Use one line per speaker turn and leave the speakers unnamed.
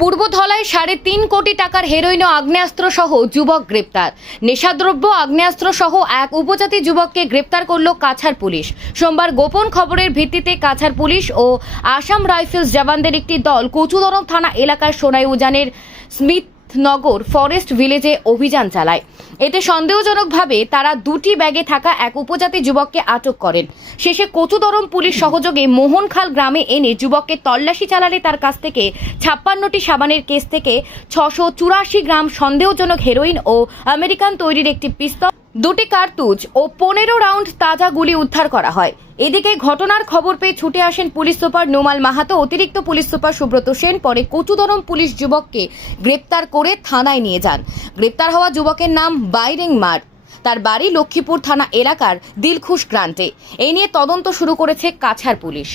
পূর্বধলায় সাড়ে তিন কোটি টাকার হেরোইন ও আগ্নেয়াস্ত্র সহ যুবক গ্রেপ্তার। নেশাদ্রব্য, আগ্নেয়াস্ত্র সহ এক উপজাতি যুবককে গ্রেপ্তার করল কাছার পুলিশ। সোমবার গোপন খবরের ভিত্তিতে কাছার পুলিশ ও আসাম রাইফেলস জওয়ানদের একটি দল কচুদরম থানা এলাকার সোনাই উজানের স্মিথনগর ফরেস্ট ভিলেজে অভিযান চালায়। এতে সন্দেহজনকভাবে তারা দুটি ব্যাগে থাকা এক উপজাতি যুবককে আটক করেন। শেষে কচুদরম পুলিশ সহযোগে মোহনখাল গ্রামে এনে যুবককে তল্লাশি চালালে তার কাছ থেকে ছাপ্পান্নটি সাবানের কেস থেকে ছশো চুরাশি গ্রাম সন্দেহজনক হেরোইন ও আমেরিকান তৈরির একটি পিস্তল দুটি কার্তুজ ও পনেরো রাউন্ড তাজা গুলি উদ্ধার করা হয়। এদিকে ঘটনার খবর পেয়ে ছুটে আসেন পুলিশ সুপার নোমাল মাহাতো। অতিরিক্ত পুলিশ সুপার সুব্রত সেন পরে কচুদরম পুলিশ যুবককে গ্রেপ্তার করে থানায় নিয়ে যান। গ্রেপ্তার হওয়া যুবকের নাম বাইরেং মার। তার বাড়ি লক্ষ্মীপুর থানা এলাকার দিলখুশ গ্রান্টে। এই নিয়ে তদন্ত শুরু করেছে কাছাড় পুলিশ।